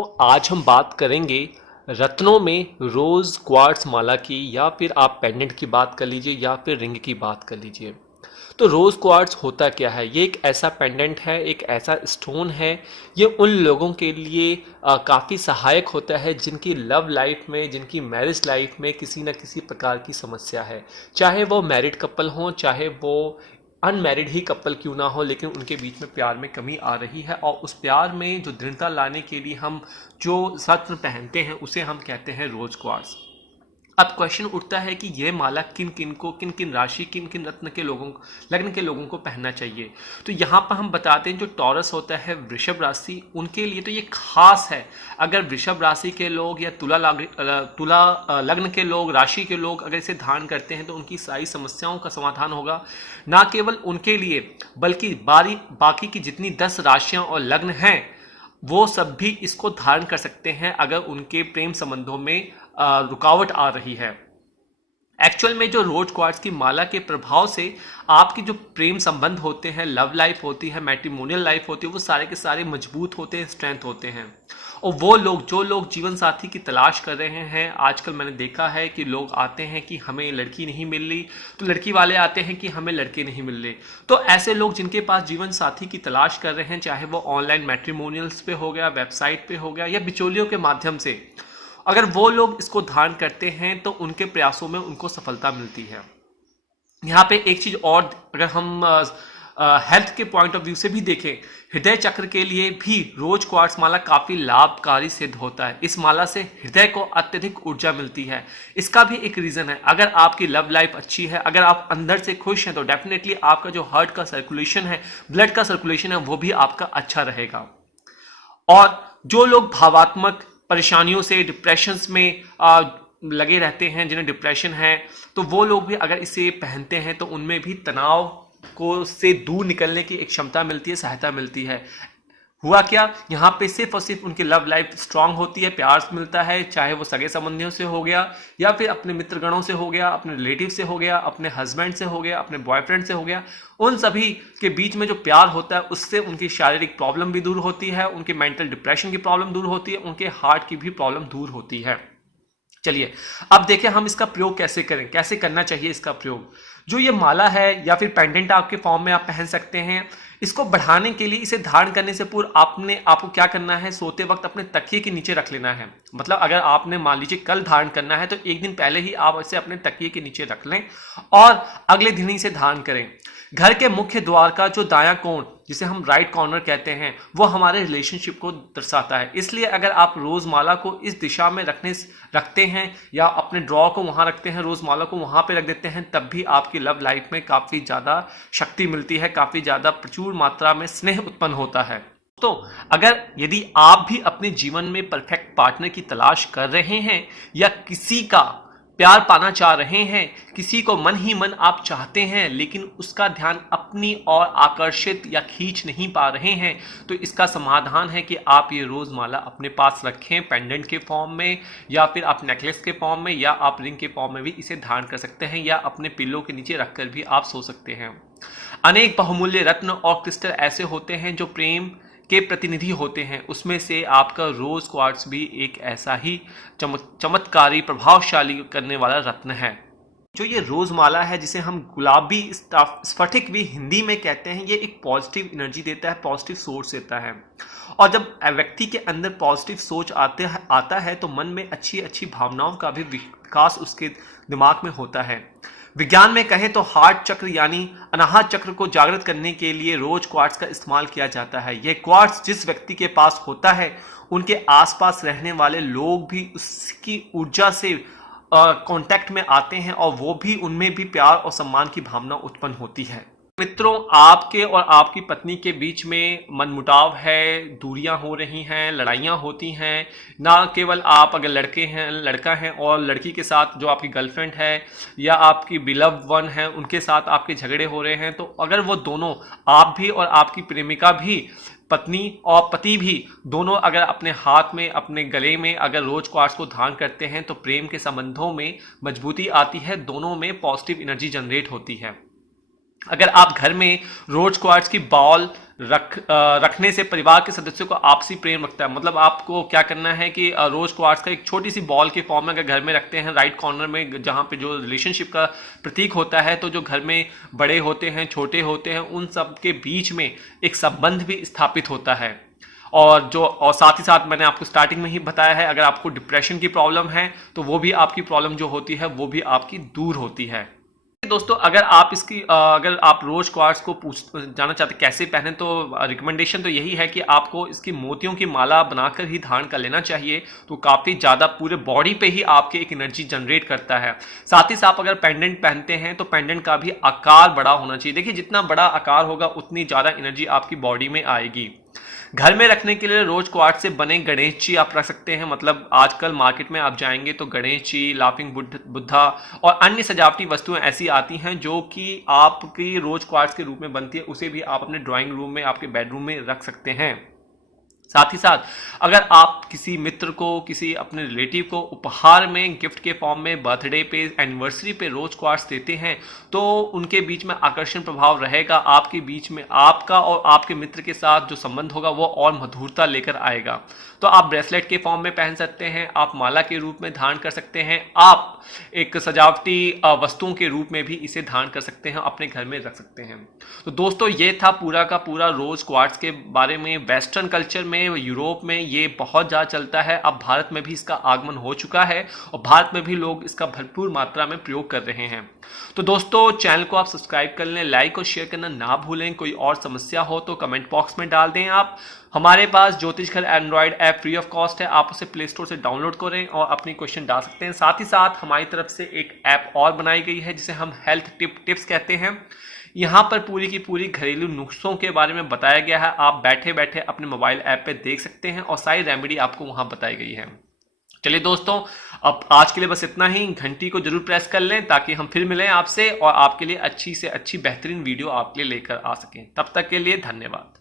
तो आज हम बात करेंगे रत्नों में रोज़ क्वार्ट्ज माला की, या फिर आप पेंडेंट की बात कर लीजिए या फिर रिंग की बात कर लीजिए। तो रोज़ क्वार्ट्ज होता क्या है? ये एक ऐसा पेंडेंट है, एक ऐसा स्टोन है। ये उन लोगों के लिए काफ़ी सहायक होता है जिनकी लव लाइफ में, जिनकी मैरिज लाइफ में किसी न किसी प्रकार की समस्या है। चाहे वो मैरिड कपल हों, चाहे वो अनमैरिड ही कपल क्यों ना हो, लेकिन उनके बीच में प्यार में कमी आ रही है और उस प्यार में जो दृढ़ता लाने के लिए हम जो रत्न पहनते हैं उसे हम कहते हैं रोज क्वार्ट्ज। अब क्वेश्चन उठता है कि यह माला किन किन को, किन किन राशि, किन किन रत्न के लोगों, लग्न के लोगों को पहनना चाहिए। तो यहाँ पर हम बताते हैं जो टॉरस होता है, वृषभ राशि, उनके लिए तो ये खास है। अगर वृषभ राशि के लोग या तुला लग्न के लोग, राशि के लोग अगर इसे धारण करते हैं तो उनकी सारी समस्याओं का समाधान होगा। ना केवल उनके लिए बल्कि बाकी की जितनी 10 राशियां और लग्न हैं वो सब भी इसको धारण कर सकते हैं अगर उनके प्रेम संबंधों में रुकावट आ रही है। एक्चुअल में जो रोज क्वार्ट्ज की माला के प्रभाव से आपकी जो प्रेम संबंध होते हैं, लव लाइफ होती है, मैट्रिमोनियल लाइफ होती है, वो सारे के सारे मजबूत होते हैं, स्ट्रेंथ होते हैं। और वो लोग, जो लोग जीवन साथी की तलाश कर रहे हैं, आजकल मैंने देखा है कि लोग आते हैं कि हमें लड़की नहीं मिल रही, तो लड़की वाले आते हैं कि हमें लड़के नहीं मिल रहे। तो ऐसे लोग जिनके पास जीवन साथी की तलाश कर रहे हैं, चाहे वो ऑनलाइन मैट्रिमोनियल्स पे हो गया, वेबसाइट पे हो गया, या बिचौलियों के माध्यम से, अगर वो लोग इसको धारण करते हैं तो उनके प्रयासों में उनको सफलता मिलती है। यहाँ पे एक चीज और, अगर हम हेल्थ के पॉइंट ऑफ व्यू से भी देखें, हृदय चक्र के लिए भी रोज क्वार्ट्ज माला काफी लाभकारी सिद्ध होता है। इस माला से हृदय को अत्यधिक ऊर्जा मिलती है। इसका भी एक रीजन है, अगर आपकी लव लाइफ अच्छी है, अगर आप अंदर से खुश हैं, तो डेफिनेटली आपका जो हार्ट का सर्कुलेशन है, ब्लड का सर्कुलेशन है, वो भी आपका अच्छा रहेगा। और जो लोग भावात्मक परेशानियों से, डिप्रेशंस में लगे रहते हैं, जिन्हें डिप्रेशन है, तो वो लोग भी अगर इसे पहनते हैं तो उनमें भी तनाव को से दूर निकलने की एक क्षमता मिलती है, सहायता मिलती है। हुआ क्या, यहाँ पे सिर्फ और सिर्फ उनकी लव लाइफ स्ट्रांग होती है, प्यार मिलता है, चाहे वो सगे संबंधियों से हो गया, या फिर अपने मित्रगणों से हो गया, अपने रिलेटिव से हो गया, अपने हस्बैंड से हो गया, अपने बॉयफ्रेंड से हो गया। उन सभी के बीच में जो प्यार होता है उससे उनकी शारीरिक प्रॉब्लम भी दूर होती है, उनके मेंटल डिप्रेशन की प्रॉब्लम दूर होती है, उनके हार्ट की भी प्रॉब्लम दूर होती है। चलिए अब देखें हम इसका प्रयोग कैसे करें, कैसे करना चाहिए इसका प्रयोग। जो ये माला है या फिर पेंडेंट आपके फॉर्म में आप पहन सकते हैं, इसको बढ़ाने के लिए, इसे धारण करने से पूर्व आपको क्या करना है, सोते वक्त अपने तकिए के नीचे रख लेना है। मतलब अगर आपने मान लीजिए कल धारण करना है तो एक दिन पहले ही आप इसे अपने तकिए के नीचे रख लें और अगले दिन ही इसे धारण करें। घर के मुख्य द्वार का जो दायां कोण, जिसे हम राइट कॉर्नर कहते हैं, वो हमारे रिलेशनशिप को दर्शाता है। इसलिए अगर आप रोजमाला को इस दिशा में रखते हैं या अपने ड्रॉ को वहां रखते हैं, रोजमाला को वहां पे रख देते हैं, तब भी आपकी लव लाइफ में काफी ज्यादा शक्ति मिलती है, काफी ज्यादा प्रचुर मात्रा में स्नेह उत्पन्न होता है। तो अगर यदि आप भी अपने जीवन में परफेक्ट पार्टनर की तलाश कर रहे हैं या किसी का प्यार पाना चाह रहे हैं, किसी को मन ही मन आप चाहते हैं लेकिन उसका ध्यान अपनी ओर आकर्षित या खींच नहीं पा रहे हैं, तो इसका समाधान है कि आप ये रोजमाला अपने पास रखें, पेंडेंट के फॉर्म में, या फिर आप नेकलेस के फॉर्म में, या आप रिंग के फॉर्म में भी इसे धारण कर सकते हैं, या अपने पिल्लों के नीचे रखकर भी आप सो सकते हैं। अनेक बहुमूल्य रत्न और क्रिस्टल ऐसे होते हैं जो प्रेम के प्रतिनिधि होते हैं, उसमें से आपका रोज क्वार्ट्ज भी एक ऐसा ही चमत्कारी, प्रभावशाली करने वाला रत्न है। जो ये रोजमाला है, जिसे हम गुलाबी स्फटिक भी हिंदी में कहते हैं, ये एक पॉजिटिव एनर्जी देता है, पॉजिटिव सोच देता है। और जब व्यक्ति के अंदर पॉजिटिव सोच आता है तो मन में अच्छी अच्छी भावनाओं का भी विकास उसके दिमाग में होता है। विज्ञान में कहें तो हार्ट चक्र यानी अनाहत चक्र को जागृत करने के लिए रोज क्वार्ट्ज का इस्तेमाल किया जाता है। यह क्वार्ट्ज जिस व्यक्ति के पास होता है, उनके आसपास रहने वाले लोग भी उसकी ऊर्जा से कांटेक्ट में आते हैं और वो भी, उनमें भी प्यार और सम्मान की भावना उत्पन्न होती है। मित्रों, आपके और आपकी पत्नी के बीच में मनमुटाव है, दूरियां हो रही हैं, लड़ाइयां होती हैं, ना केवल आप अगर लड़का हैं और लड़की के साथ जो आपकी गर्लफ्रेंड है या आपकी बिलव वन है, उनके साथ आपके झगड़े हो रहे हैं, तो अगर वो दोनों, आप भी और आपकी प्रेमिका भी, पत्नी और पति भी, दोनों अगर अपने हाथ में, अपने गले में अगर रोज क्वार्ट्ज को धारण करते हैं तो प्रेम के संबंधों में मजबूती आती है, दोनों में पॉजिटिव एनर्जी जनरेट होती है। अगर आप घर में रोज क्वार्ट्ज की बॉल रखने से परिवार के सदस्यों को आपसी प्रेम रखता है। मतलब आपको क्या करना है कि रोज क्वार्ट्स का एक छोटी सी बॉल के फॉर्म में अगर घर में रखते हैं राइट कॉर्नर में, जहां पे जो रिलेशनशिप का प्रतीक होता है, तो जो घर में बड़े होते हैं, छोटे होते हैं, उन सब के बीच में एक संबंध भी स्थापित होता है। और साथ ही साथ मैंने आपको स्टार्टिंग में ही बताया है, अगर आपको डिप्रेशन की प्रॉब्लम है तो वो भी आपकी प्रॉब्लम जो होती है वो भी आपकी दूर होती है। दोस्तों अगर आप रोज क्वार्ट्स को जानना चाहते कैसे पहने, तो रिकमेंडेशन तो यही है कि आपको इसकी मोतियों की माला बनाकर ही धारण कर लेना चाहिए। तो काफ़ी ज़्यादा पूरे बॉडी पे ही आपके एक एनर्जी जनरेट करता है। साथ ही साथ अगर पेंडेंट पहनते हैं तो पेंडेंट का भी आकार बड़ा होना चाहिए। देखिए, जितना बड़ा आकार होगा उतनी ज़्यादा एनर्जी आपकी बॉडी में आएगी। घर में रखने के लिए रोज क्वार्ट्स से बने गणेश जी आप रख सकते हैं। मतलब आजकल मार्केट में आप जाएंगे तो गणेश जी, लाफिंग बुद्धा और अन्य सजावटी वस्तुएं ऐसी आती हैं जो कि आपकी रोज क्वार्ट्स के रूप में बनती है। उसे भी आप अपने ड्राइंग रूम में, आपके बेडरूम में रख सकते हैं। साथ ही साथ अगर आप किसी मित्र को, किसी अपने रिलेटिव को उपहार में, गिफ्ट के फॉर्म में, बर्थडे पे, एनिवर्सरी पे रोज क्वार्ट्स देते हैं तो उनके बीच में आकर्षण प्रभाव रहेगा। आपके बीच में आपका और आपके मित्र के साथ जो संबंध होगा वो और मधुरता लेकर आएगा। तो आप ब्रेसलेट के फॉर्म में पहन सकते हैं, आप माला के रूप में धारण कर सकते हैं, आप एक सजावटी वस्तुओं के रूप में भी इसे धारण कर सकते हैं, अपने घर में रख सकते हैं। तो दोस्तों, ये था पूरा का पूरा रोज क्वार्ट्स के बारे में। वेस्टर्न कल्चर में, यूरोप में ये बहुत ज़्यादा चलता है। अब भारत में भी इसका आगमन हो चुका है और भारत में भी लोग इसका भरपूर मात्रा में प्रयोग कर रहे हैं। तो दोस्तों, चैनल को आप सब्सक्राइब कर लें, लाइक और शेयर करना ना भूलें। कोई और समस्या हो तो कमेंट बॉक्स में डाल दें। आप हमारे पास ज्योतिष घर Android app free of cost है, आप उसे प्ले स्टोर से डाउनलोड करें और अपनी क्वेश्चन डाल सकते हैं। साथ ही साथ हमारी तरफ से एक ऐप और बनाई गई है जिसे हम हेल्थ टिप्स कहते हैं। यहाँ पर पूरी की पूरी घरेलू नुस्खों के बारे में बताया गया है। आप बैठे बैठे अपने मोबाइल ऐप पे देख सकते हैं और सारी रेमेडी आपको वहाँ बताई गई है। चलिए दोस्तों, अब आज के लिए बस इतना ही। घंटी को जरूर प्रेस कर लें ताकि हम फिर मिलें आपसे और आपके लिए अच्छी से अच्छी बेहतरीन वीडियो आपके लिए लेकर आ सकें। तब तक के लिए धन्यवाद।